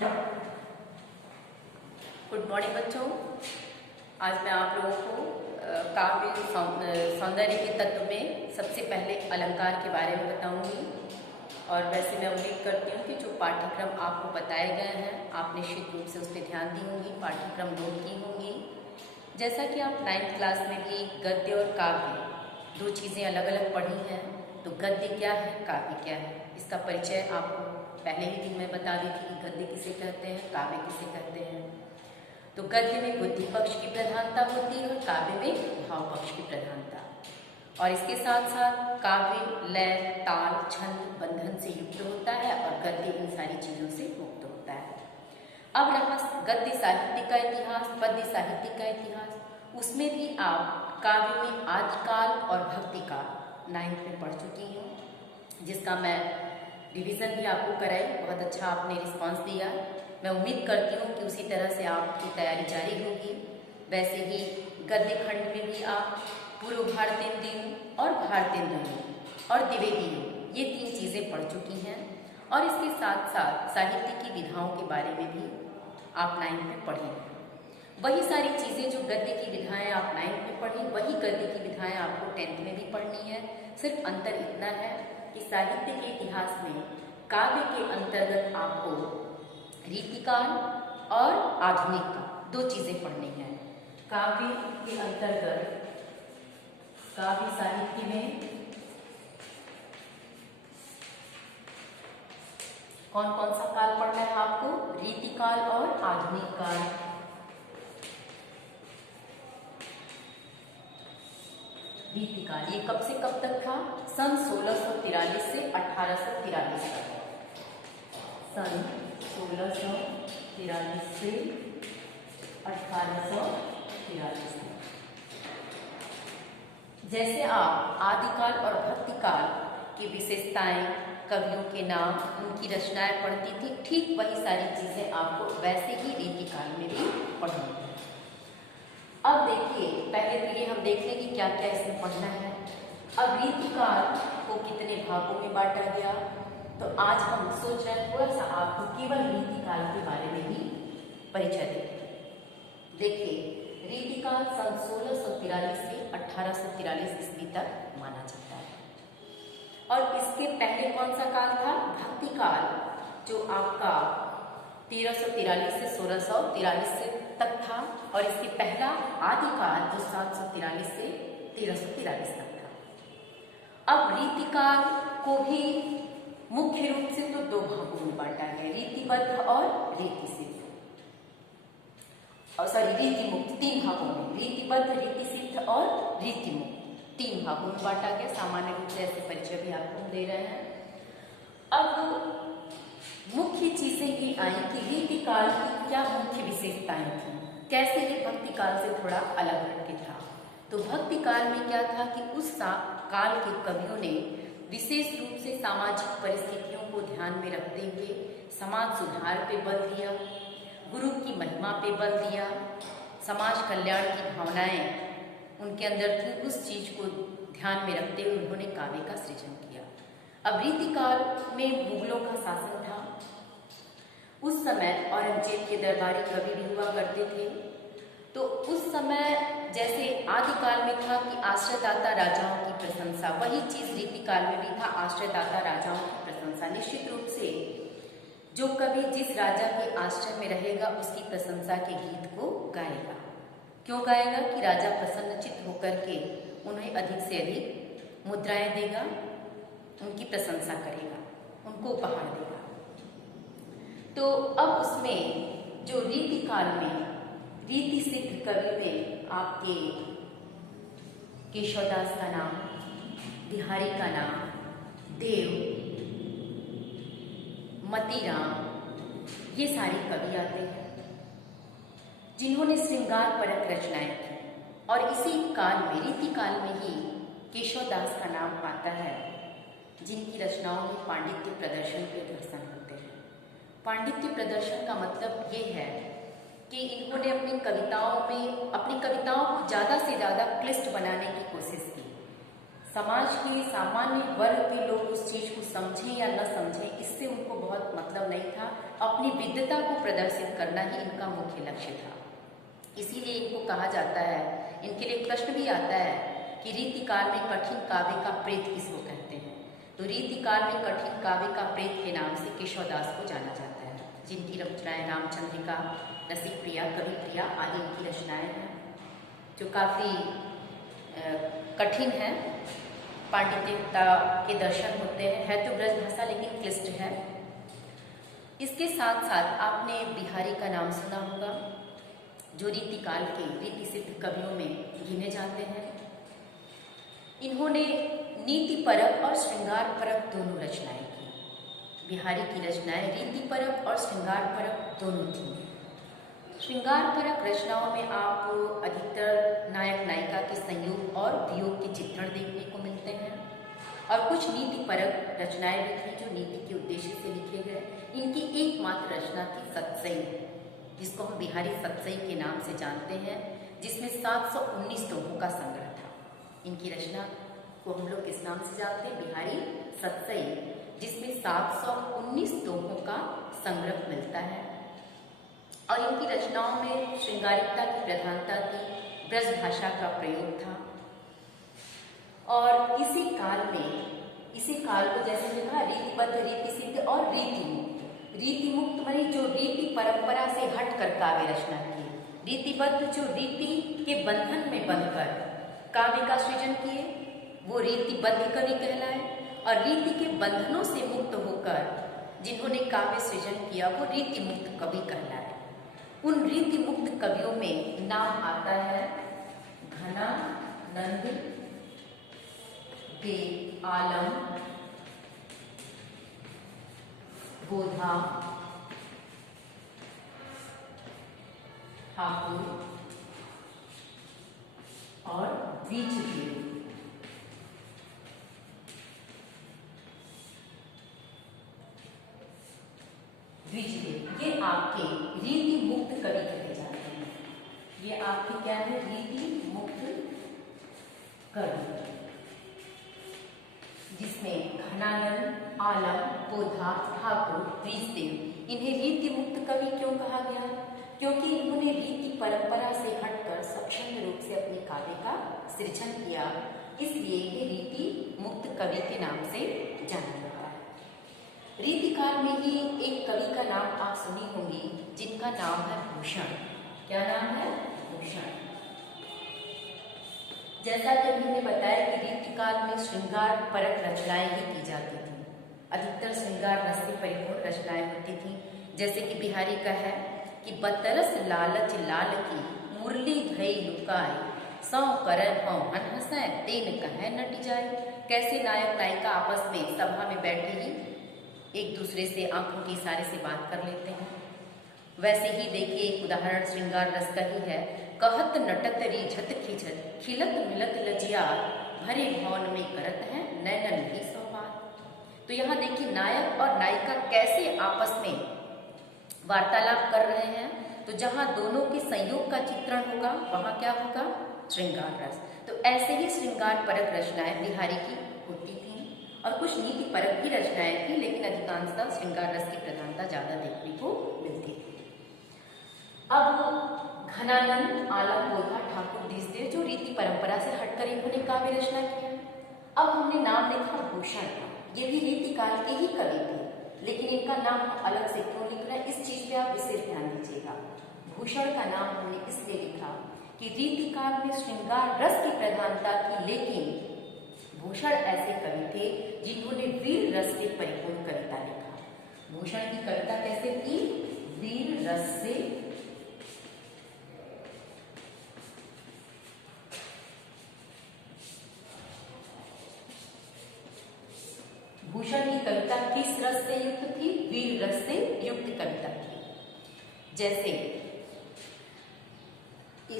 Good morning बच्चों। आज मैं आप लोगों को काव्य सौंदर्य के तत्व में सबसे पहले अलंकार के बारे में बताऊंगी। और वैसे मैं उम्मीद करती हूँ कि जो पाठ्यक्रम आपको बताए गए हैं आप निश्चित रूप से उस पर ध्यान दी होंगी, पाठ्यक्रम नोट की होंगी। जैसा कि आप 9th क्लास में भी गद्य और काव्य दो चीज़ें अलग अलग पढ़ी हैं, तो गद्य क्या है, काव्य क्या है, इसका परिचय आपको पहले ही दिन में बता दी थी कि गद्य किसे कहते हैं, काव्य किसे कहते हैं। तो गद्य में बुद्धि पक्ष की प्रधानता होती है और काव्य में भाव पक्ष की प्रधानता। और इसके साथ साथ काव्य लय, ताल, छंद, बंधन से युक्त होता है और गद्य इन सारी चीज़ों से मुक्त होता है। अब रहा गद्य साहित्य का इतिहास, पद्य साहित्य का इतिहास। उसमें भी आप काव्य में आदिकाल और भक्तिकाल 9th में पढ़ चुकी हूँ, जिसका मैं रिवीजन भी आपको कराई। बहुत अच्छा आपने रिस्पांस दिया। मैं उम्मीद करती हूँ कि उसी तरह से आपकी तैयारी जारी होगी। वैसे ही गद्य खंड में भी आप पूर्व भारतेंदुयु और भारतेंदुयु और द्विवेदीयु ये 3 चीज़ें पढ़ चुकी हैं। और इसके साथ साथ साहित्य की विधाओं के बारे में भी आप 9th में पढ़ी। वही सारी चीज़ें जो गद्य की विधाएं आप 9th में पढ़ी, वही गद्य की विधाएं आपको 10th में भी पढ़नी है। सिर्फ अंतर इतना है कि साहित्य के इतिहास में काव्य के अंतर्गत आपको रीतिकाल और आधुनिक काल 2 चीज़ें पढ़नी हैं। काव्य के अंतर्गत काव्य साहित्य में कौन कौन सा काल पढ़ना है आपको? रीतिकाल और आधुनिक काल। रीतिकाल ये कब से कब तक था? सन 1643 से 1843 तक। सन 1643 से 1843 तक। जैसे आप आदिकाल और भक्तिकाल की विशेषताएं, कवियों के नाम, उनकी रचनाएं पढ़ती थी, ठीक वही सारी चीजें आपको वैसे ही रीतिकाल में भी पढ़नी है। अब देखिए, पहले तो ये हम देख लें कि क्या क्या इसमें पढ़ना है। अब रीतिकाल को कितने भागों में बांटा गया, तो आज हम सोच रहे हैं थोड़ा सा आपको केवल रीतिकाल के बारे में ही परिचय दें। देखिए, रीतिकाल सन 1643 से 1843 ईस्वी तक माना जाता है। और इसके पहले कौन सा काल था? भक्तिकाल, जो आपका 1343 से 1643 तक था। और इसके पहला आदिकाल जो 743 से 1343 तक था। अब रीतिकाल को भी मुख्य रूप से तो 2 भागों में बांटा गया, रीतिबद्ध और रीतिसिद्ध। और सॉरी, रीतिमुक्त 3 भागों में, रीतिबद्ध, रीतिसिद्ध और रीतिमुक्त 3 भागों में बांटा गया। सामान्य रूप से ऐसे परिचय भी आपको दे रहे हैं। अब मुख्य चीजें ये आई कि रीतिकाल की क्या मुख्य विशेषताएं थी, कैसे ये भक्तिकाल से थोड़ा अलग हटके था। तो भक्तिकाल में क्या था कि उस काल के कवियों ने विशेष रूप से सामाजिक परिस्थितियों को ध्यान में रखते हुए समाज सुधार पे बल दिया, गुरु की महिमा पे बल दिया, समाज कल्याण की भावनाएं उनके अंदर थी, उस चीज को ध्यान में रखते हुए उन्होंने काव्य का सृजन किया। अब रीतिकाल में मुगलों का शासन था। उस समय औरंगजेब के दरबारी कवि भी हुआ करते थे। तो उस समय जैसे आदिकाल में था कि आश्रयदाता राजाओं की प्रशंसा, वही चीज रीतिकाल में भी था, आश्रयदाता राजाओं की प्रशंसा। निश्चित रूप से जो कवि जिस राजा के आश्रय में रहेगा उसकी प्रशंसा के गीत को गाएगा। क्यों गाएगा? कि राजा प्रसन्नचित्त होकर के उन्हें अधिक से अधिक मुद्राएं देगा, उनकी प्रशंसा करेगा, उनको उपहार देगा। तो अब उसमें जो रीतिकाल में रीतिसिद्ध कवि में आपके केशवदास का नाम, बिहारी का नाम, देव, मतीराम, ये सारे कवि आते हैं जिन्होंने श्रृंगार परक रचनाएं की। और इसी काल में, रीतिकाल में ही केशवदास का नाम आता है, जिनकी रचनाओं में पांडित्य प्रदर्शन के दर्शन होते हैं। पांडित्य प्रदर्शन का मतलब ये है कि इन्होंने अपनी कविताओं को ज़्यादा से ज़्यादा क्लिष्ट बनाने की कोशिश की। समाज के सामान्य वर्ग के लोग उस चीज को समझें या न समझें, इससे उनको बहुत मतलब नहीं था। अपनी विद्वता को प्रदर्शित करना ही इनका मुख्य लक्ष्य था। इसीलिए इनको कहा जाता है, इनके लिए प्रश्न भी आता है कि रीतिकाल में कठिन काव्य का प्रेत किसको कहते हैं। तो रीतिकाल में कठिन काव्य का प्रेत के नाम से केशवदास को जाना जाता है, जिनकी रचनाएं रामचंद्रिका, रसिकप्रिया, कविप्रिया आदि इनकी रचनाएं हैं, जो काफ़ी कठिन है, पांडित्यता के दर्शन होते हैं। है तो ब्रज भाषा लेकिन क्लिष्ट है। इसके साथ साथ आपने बिहारी का नाम सुना होगा, जो रीतिकाल के रीति सिद्ध कवियों में गिने जाते हैं। इन्होंने नीतिपरक और श्रृंगारपरक दोनों रचनाएं की। बिहारी की रचनाएं रीतिपरक और श्रृंगारपरक दोनों थीं। श्रृंगारपरक रचनाओं में आप अधिकतर नायक नायिका के संयोग और वियोग के चित्रण देखने को मिलते हैं, और कुछ नीतिपरक रचनाएं भी थी जो नीति के उद्देश्य से लिखे गए। इनकी एकमात्र रचना थी सतसई, जिसको हम बिहारी सतसई के नाम से जानते हैं, जिसमें 719 दोहों का संग्रह था। इनकी रचना को हम लोग किस नाम से जानते हैं? बिहारी सतसई, जिसमें 719 दोहों का संग्रह मिलता है। और इनकी रचनाओं में श्रृंगारिकता की प्रधानता थी, ब्रज भाषा का प्रयोग था। और इसी काल को जैसे मैंने कहा, रीतिबद्ध, रीति सिद्ध और रीति मुक्त। रीति मुक्त माने जो रीति परंपरा से हटकर काव्य रचना की। रीतिबद्ध जो रीति के बंधन में बंधकर काव्य का सृजन किए, वो रीतिबद्ध कवि कहलाए। और रीति के बंधनों से मुक्त होकर जिन्होंने काव्य सृजन किया, वो रीति मुक्त कवि कहलाए। उन रीति मुक्त कवियों में नाम आता है घनानंद, बे आलम, गोधा, ठाकुर और द्विजदेव। ये आपके रीति मुक्त कवि कहे जाते हैं। ये आपके क्या है? रीति मुक्त कवि, जिसमें घनानंद, आलम, बोधा, ठाकुर, द्विजदेव, इन्हें रीति मुक्त कवि क्यों कहा गया? क्योंकि इन्होंने रीति परंपरा से हटकर स्वच्छंद रूप से अपने काव्य का सृजन किया, इसलिए ये रीति मुक्त कवि के नाम से जाना जाता है। रीतिकाल में ही एक कवि का नाम आप सुनी होंगी, जिनका नाम है भूषण। क्या नाम है? भूषण। जैसा कि हमने बताया कि रीतिकाल में श्रृंगार परक रचनाएं ही की जाती थी। अधिकतर श्रृंगार रस से परिपूर्ण रचनाएं होती थी, जैसे कि बिहारी का है कि बतरस लालच लाल की मुरली धई लुकाए, सौ करन हौ हंसै तेन कहे नट जाए। कैसे नायक नायिका आपस में सभा में बैठे ही एक दूसरे से आंखों के इशारे से बात कर लेते हैं। वैसे ही देखिए, एक उदाहरण श्रृंगार रस का ही है। कहत नटत रिझत खिझत, खिलत मिलत लजिया, भरे भवन में करत है नैनन ही संवाद। तो यहाँ देखिए, नायक और नायिका कैसे आपस में वार्तालाप कर रहे हैं। तो जहाँ दोनों के संयोग का चित्रण होगा, वहाँ क्या होगा? श्रृंगार रस। तो ऐसे ही श्रृंगार परक रचनाएं बिहारी की होती थी, और कुछ नीति परक की रचनाएं थी, लेकिन अधिकांशतः श्रृंगार रस की प्रधानता ज्यादा देखने को मिलती थी। अब घनानंद, आलम, बोधा, ठाकुर, द्विजदेव जो रीति परंपरा से हटकर इन्होंने काव्य रचना किया। अब हमने नाम लिखा भूषण का। ये भी रीति काल के ही कवि थे, लेकिन इनका नाम अलग से क्यों लिख रहे हैं, इस चीज पे आप विशेष ध्यान दीजिएगा। भूषण का नाम हमने इसलिए लिखा कि रीति काल में श्रृंगार रस की प्रधानता थी, लेकिन भूषण ऐसे कवि थे जिन्होंने वीर रस से परिपूर्ण कविता लिखा। भूषण की कविता कैसे थी? वीर रस से भूषण की कविता किस रस से युक्त थी? वीर रस से युक्त कविता थी। जैसे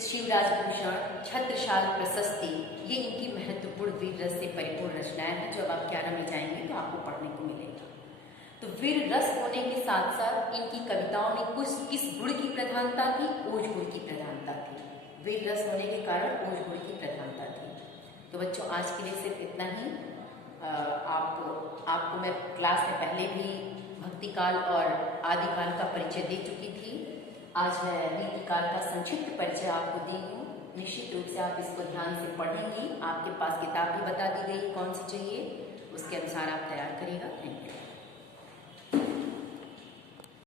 शिवराज भूषण, छत्रसाल प्रशस्ति, ये इनकी महत्वपूर्ण वीर रस से परिपूर्ण रचनाएं हैं, जो अब आप 11 में जाएंगे तो आपको पढ़ने को मिलेगा। तो वीर रस होने के साथ साथ इनकी कविताओं में कुछ किस गुण की प्रधानता थी? ओज गुण की प्रधानता थी। वीर रस होने के कारण ओज गुण की प्रधानता थी। तो बच्चों आज के लिए सिर्फ इतना ही। आपको मैं क्लास में पहले भी भक्तिकाल और आदिकाल का परिचय दे चुकी थी। आज मैं रीतिकाल का संक्षिप्त परिचय आपको दी हूँ। निश्चित रूप से आप इसको ध्यान से पढ़ेंगी। आपके पास किताब भी बता दी गई कौन सी चाहिए, उसके अनुसार आप तैयार करिएगा। Thank you.